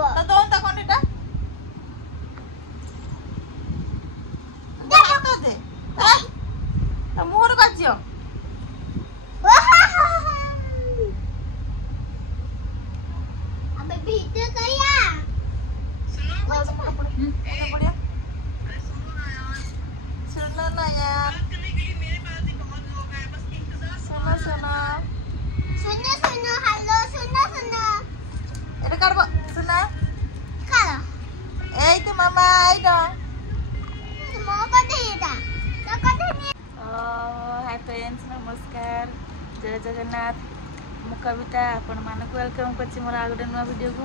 तो दो ता कोन एटा तो दे तो मोर बाजियो अबे वीडियो करिया सुनो ना यार सुनो सुनो सुनो सुनो हेलो सुनो सुनो এটা কাটবো শুনা কালো এই তো মামা আইডা মো কতে এটা তো কতে নি हाय फ्रेंड्स नमस्कार जय जगन्नाथ मु कविता आपण मानक वेलकम करछि मोर आ गोटे नुआ वीडियो को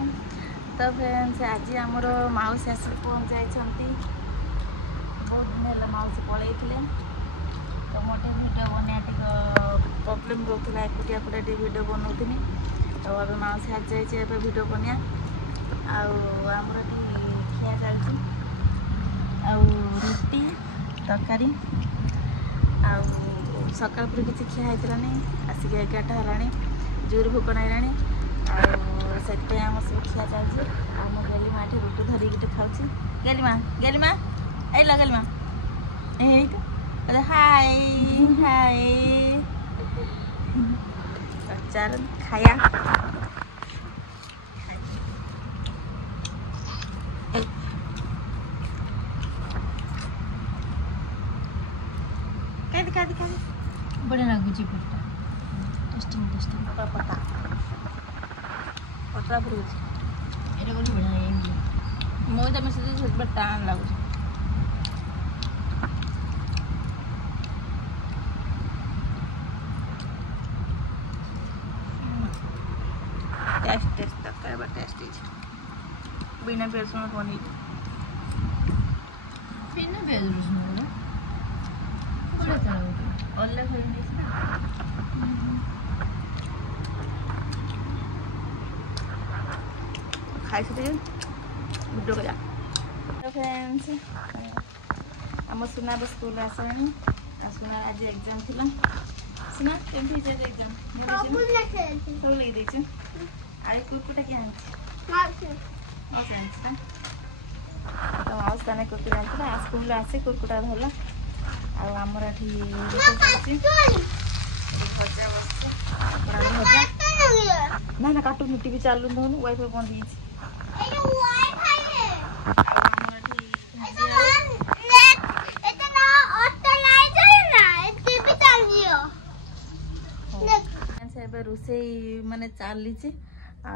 तो फ्रेंड्स आज हमर माउसी आसी पहुंच जाय छंती बहुत दिन हला माउसी पळै थिले तो मोटे वीडियो बना टिक प्रॉब्लम रोकला एकुटिया कुटा वीडियो बनौथिनी तो अब माउसी आज जाय छे पे वीडियो बनिया आ हमर टी खिया चलछि आ रोटी तरकारी आ सकाल पर किसी खिया होता नहीं आसिक 11टा है जोर भोक नाइलानी से आम सब खिया चलছে आम गेली माँ रोटी धरिकी खाऊँ गेली माँ ऐला गेली माँ हाय हाय चल खाया दिखा बढ़िया लगुच पुटा टेस्टिंग टेस्टिंग पटा पटा पुरुष एटा कोन बढ़िया है मोटा में से टान लगुच टेस्ट टेस्ट तक करबा टेस्टी बिना प्याज में बनी बिना प्याज रसुन बड़ा चला ओल्ले फेर दिस ना खाई से वीडियो करा तो फ्रेंड्स हम सुना स्कूल आसलानी सुना आज एग्जाम थिला सुना केमती जे एग्जाम सब लगे देछ आरे कुरकुटा के आन माउसी तो माउस ताने कुरकुटा आनला स्कूल आसे कुरकुटा धरला आ हमर एठी भजा बसছে ना ना कार्टून टीवी चालू दोन वाईफाई बंद हिच এটা ওয়াইফাই है हमर एठी এটা না অটো লাই যায় না টিভি চালিও দেখ से रोसई माने चली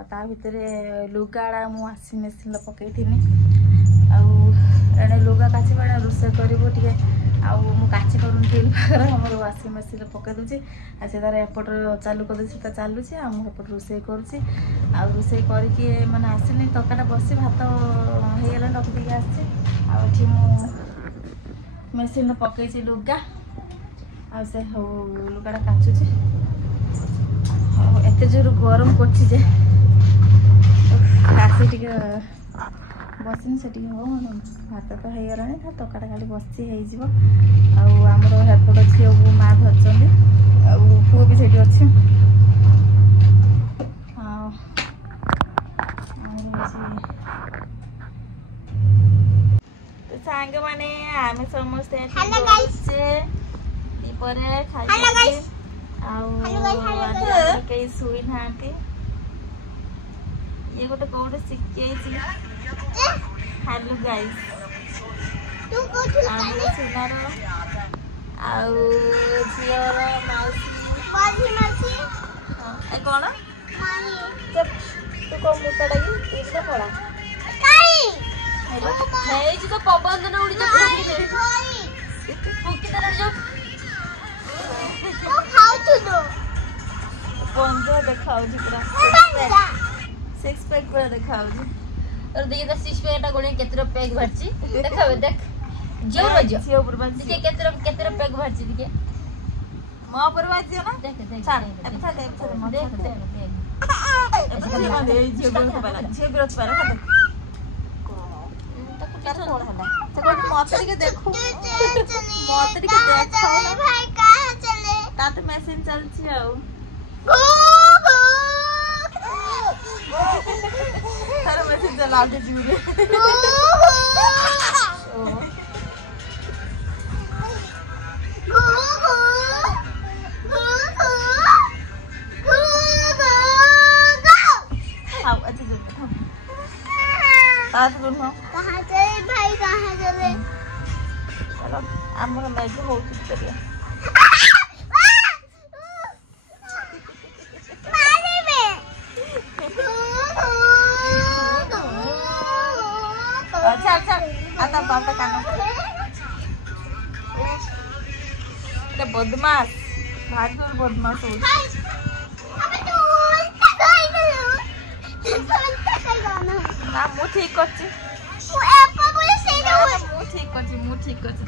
ता भितर लुगाड़ा मु वाशिंग मशीन पकई थी एणे लुगा काची बड़ा रोसे कर काची कर हमर वाशिंग मशीन पकई दूचे से तार एपट चालू कर दूसरी चलुचे मुझे रोसे करुचे रोसे करके मैंने आसनी तकाटा बसी भात होगला रखी आसी मेसीन पकई लुगा से लुगाटा काचुचे एत जोर गरम करछि जे आसी टिके बसिन से टिके हो भात तो हो गलानी तकाटा खाली बसी हो आमर हेपट झील को माँ धरछन पुओ भी सेठी अच्छे सांग माने आमे समस्त दीपरे खाई कई शुई ना ये गोटे कौटे शिखी हेलो गाइस तू कोठी सुनार झीर मौसी मासी कौन मानी तू कौन मोटा लगी इसका पड़ा काई तो पवन न उड़ी ओ खाऊ तू दो पंज देखाऊ पूरा सिक्स पैक पूरा देखाऊ और देखिए तो सिक्स पैक टा गोणे केतरो पैक भरची देखावे देख जियो रजो जियो पूरा देखिए केतरो पैक भरची देखिए मां पर बाजियो ना देख देख चल अब चल देख देख जियो ग्रोथ पाला खाते तार कोन हला से कोन मत के देखो मत के देखो ना भाई कहां चले तात मशीन चलची आउ तार मशीन चल लाउटे जुरे आओ अच्छे जुरे कहाँ से कहाँ चले भाई कहाँ चले चलो आम मैगी हो चलिए चल चल आता बाबा कान बदमाश भारी बदमाश हो ना मु ठीक करछि मु ठीक करछि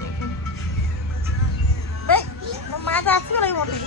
देख मो माँ जा आसी लगे मोटे